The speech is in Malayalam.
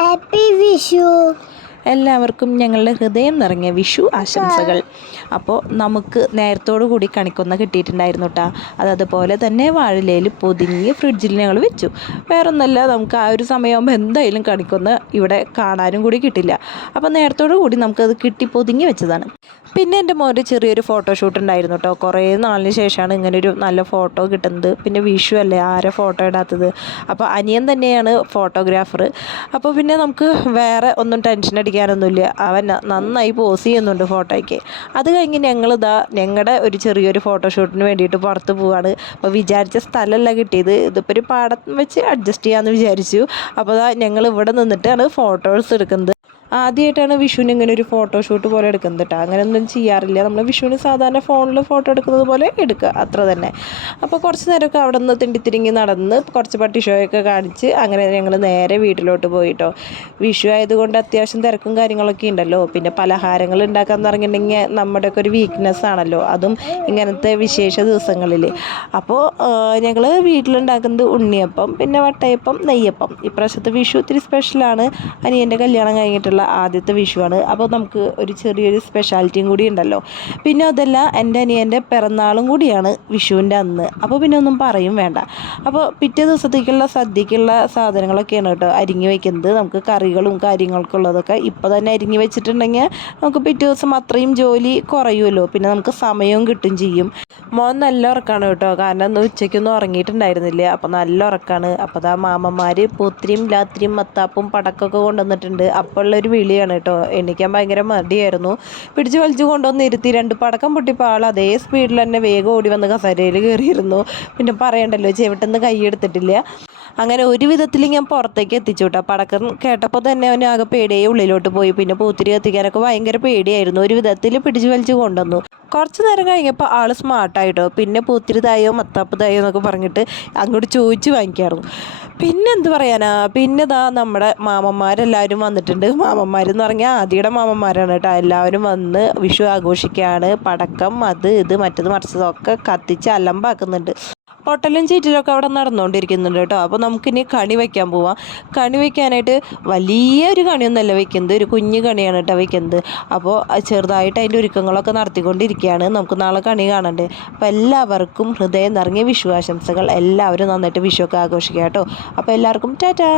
ഹാപ്പി വിഷു. എല്ലാവർക്കും ഞങ്ങളുടെ ഹൃദയം നിറഞ്ഞ വിഷു ആശംസകൾ. അപ്പോൾ നമുക്ക് നേരത്തോടു കൂടി കണിക്കൊന്ന കിട്ടിയിട്ടുണ്ടായിരുന്നു കേട്ടോ. അതുപോലെ തന്നെ വാഴയിലയിൽ പൊതിഞ്ഞ് ഫ്രിഡ്ജിൽ ഞങ്ങൾ വെച്ചു. വേറൊന്നല്ല, നമുക്ക് ആ ഒരു സമയമാകുമ്പോൾ എന്തായാലും കണിക്കൊന്ന ഇവിടെ കാണാനും കൂടി കിട്ടില്ല. അപ്പോൾ നേരത്തോടു കൂടി നമുക്കത് കിട്ടി പൊതിഞ്ഞ് വെച്ചതാണ്. പിന്നെ എൻ്റെ മോൻ്റെ ചെറിയൊരു ഫോട്ടോഷൂട്ട് ഉണ്ടായിരുന്നു കേട്ടോ. കുറേ നാളിന് ശേഷമാണ് ഇങ്ങനൊരു നല്ല ഫോട്ടോ കിട്ടുന്നത്. പിന്നെ വിഷു അല്ലേ, ആരെ ഫോട്ടോ ഇടാത്തത്. അപ്പോൾ അനിയൻ തന്നെയാണ് ഫോട്ടോഗ്രാഫർ. അപ്പോൾ പിന്നെ നമുക്ക് വേറെ ഒന്നും ടെൻഷൻ അടിക്കാനൊന്നുമില്ല. അവൻ നന്നായി പോസ് ചെയ്യുന്നുണ്ട് ഫോട്ടോയ്ക്ക്. അത് കഴിഞ്ഞ് ഞങ്ങളുടെ ഒരു ചെറിയൊരു ഫോട്ടോഷൂട്ടിന് വേണ്ടിയിട്ട് പുറത്ത് പോവാണ്. അപ്പോൾ വിചാരിച്ച സ്ഥലമല്ല കിട്ടിയത്. ഇതിപ്പോൾ ഒരു പാടം വെച്ച് അഡ്ജസ്റ്റ് ചെയ്യാമെന്ന് വിചാരിച്ചു. അപ്പോൾ ഞങ്ങൾ ഇവിടെ നിന്നിട്ടാണ് ഫോട്ടോസ് എടുക്കുന്നത്. ആദ്യമായിട്ടാണ് വിഷുവിന് ഇങ്ങനെ ഒരു ഫോട്ടോഷൂട്ട് പോലെ എടുക്കുന്നത് കേട്ടോ. അങ്ങനെയൊന്നും ചെയ്യാറില്ല. നമ്മൾ വിഷുവിന് സാധാരണ ഫോണിൽ ഫോട്ടോ എടുക്കുന്നത് പോലെ എടുക്കുക, അത്ര തന്നെ. അപ്പോൾ കുറച്ച് നേരമൊക്കെ അവിടെ നിന്ന് തിണ്ടിത്തിരിങ്ങി നടന്ന് കുറച്ച് പട്ടി ഷോയൊക്കെ കാണിച്ച് അങ്ങനെ ഞങ്ങൾ നേരെ വീട്ടിലോട്ട് പോയിട്ടോ. വിഷു ആയതുകൊണ്ട് അത്യാവശ്യം തിരക്കും കാര്യങ്ങളൊക്കെ ഉണ്ടല്ലോ. പിന്നെ പലഹാരങ്ങൾ ഉണ്ടാക്കാൻ തുടങ്ങിയിട്ടുണ്ടെങ്കിൽ നമ്മുടെയൊക്കെ ഒരു വീക്ക്നെസ് ആണല്ലോ, അതും ഇങ്ങനത്തെ വിശേഷ ദിവസങ്ങളിൽ. അപ്പോൾ ഞങ്ങൾ വീട്ടിലുണ്ടാക്കുന്നത് ഉണ്ണിയപ്പം, പിന്നെ വട്ടയപ്പം, നെയ്യപ്പം. ഇപ്രാവശ്യത്തെ വിഷു ഇത്തിരി സ്പെഷ്യലാണ്. അനിയൻ്റെ കല്യാണം കഴിഞ്ഞിട്ടുള്ള ആദ്യത്തെ വിഷുവാണ്. അപ്പോൾ നമുക്ക് ഒരു ചെറിയൊരു സ്പെഷ്യാലിറ്റിയും കൂടി ഉണ്ടല്ലോ. പിന്നെ അതല്ല, എൻ്റെ അനിയൻ്റെ പിറന്നാളും കൂടിയാണ് വിഷുവിൻ്റെ അന്ന്. അപ്പോൾ പിന്നെ ഒന്നും പറയും വേണ്ട. അപ്പോൾ പിറ്റേ ദിവസത്തേക്കുള്ള സദ്യക്കുള്ള സാധനങ്ങളൊക്കെയാണ് കേട്ടോ അരിഞ്ഞു വയ്ക്കുന്നത്. നമുക്ക് കറികളും കാര്യങ്ങൾക്കുള്ളതൊക്കെ ഇപ്പോൾ തന്നെ അരിഞ്ഞു വെച്ചിട്ടുണ്ടെങ്കിൽ നമുക്ക് പിറ്റേ ദിവസം അത്രയും ജോലി കുറയുമല്ലോ. പിന്നെ നമുക്ക് സമയവും കിട്ടും ചെയ്യും. മോൻ നല്ല ഉറക്കമാണ് കേട്ടോ. കാരണം ഇന്ന് ഉച്ചയ്ക്കൊന്നും ഉറങ്ങിയിട്ടുണ്ടായിരുന്നില്ല. അപ്പോൾ നല്ല ഉറക്കമാണ്. അപ്പോൾ ആ മാമന്മാർ പൂത്തിരിയും ലാത്തിരിയും മത്താപ്പും പടക്കമൊക്കെ കൊണ്ടുവന്നിട്ടുണ്ട്. അപ്പോൾ ഉള്ളൊരു വിളിയാണ് കേട്ടോ. എണീക്കാൻ ഭയങ്കര മടിയായിരുന്നു. പിടിച്ച് വലിച്ചു കൊണ്ടുവന്ന് ഇരുത്തി 2 പടക്കം പൊട്ടിപ്പോൾ ആൾ അതേ സ്പീഡിൽ തന്നെ വേഗം ഓടി വന്ന് കസേരയിൽ കയറിയിരുന്നു. പിന്നെ പറയണ്ടല്ലോ, ചെവിട്ടെന്ന് കൈയെടുത്തിട്ടില്ല. അങ്ങനെ ഒരു വിധത്തിൽ ഞാൻ പുറത്തേക്ക് എത്തിച്ചു കേട്ടോ. പടക്കം കേട്ടപ്പോൾ തന്നെ അവന് ആകെ പേടിയായി ഉള്ളിലോട്ട് പോയി. പിന്നെ പൂത്തിരി കത്തിക്കാനൊക്കെ ഭയങ്കര പേടിയായിരുന്നു. ഒരു വിധത്തിൽ പിടിച്ച് വലിച്ച് കൊണ്ടുവന്നു. കുറച്ച് നേരം കഴിഞ്ഞപ്പോൾ ആൾ സ്മാർട്ടായിട്ടോ. പിന്നെ പൂത്തിരി തായോ മത്താപ്പ് തായോ എന്നൊക്കെ പറഞ്ഞിട്ട് അങ്ങോട്ട് ചോദിച്ച് വാങ്ങിക്കായിരുന്നു. പിന്നെ എന്ത് പറയാനാ, പിന്നെ നമ്മുടെ മാമന്മാരെല്ലാവരും വന്നിട്ടുണ്ട്. മാമന്മാരെന്ന് പറഞ്ഞാൽ ആദ്യയുടെ മാമന്മാരാണ് കേട്ടോ. എല്ലാവരും വന്ന് വിഷു ആഘോഷിക്കുകയാണ്. പടക്കം അത് ഇത് മറ്റത് മറിച്ചതൊക്കെ കത്തിച്ച് അലമ്പാക്കുന്നുണ്ട്. പൊട്ടലും ചീറ്റിലൊക്കെ അവിടെ നടന്നുകൊണ്ടിരിക്കുന്നുണ്ട് കേട്ടോ. അപ്പോൾ നമുക്കിനി കണി വയ്ക്കാൻ പോവാം. കണി വയ്ക്കാനായിട്ട് വലിയൊരു കണിയൊന്നുമല്ല വയ്ക്കുന്നത്, ഒരു കുഞ്ഞു കണിയാണ് കേട്ടോ വയ്ക്കുന്നത്. അപ്പോൾ ചെറുതായിട്ട് അതിൻ്റെ ഒരുക്കങ്ങളൊക്കെ നടത്തിക്കൊണ്ടിരിക്കുകയാണ്. നമുക്ക് നാളെ കണി കാണണ്ടേ. അപ്പോൾ എല്ലാവർക്കും ഹൃദയം നിറങ്ങിയ വിഷു ആശംസകൾ. എല്ലാവരും നന്നായിട്ട് വിഷുവൊക്കെ ആഘോഷിക്കുക കേട്ടോ. അപ്പോൾ എല്ലാവർക്കും ടാറ്റാ.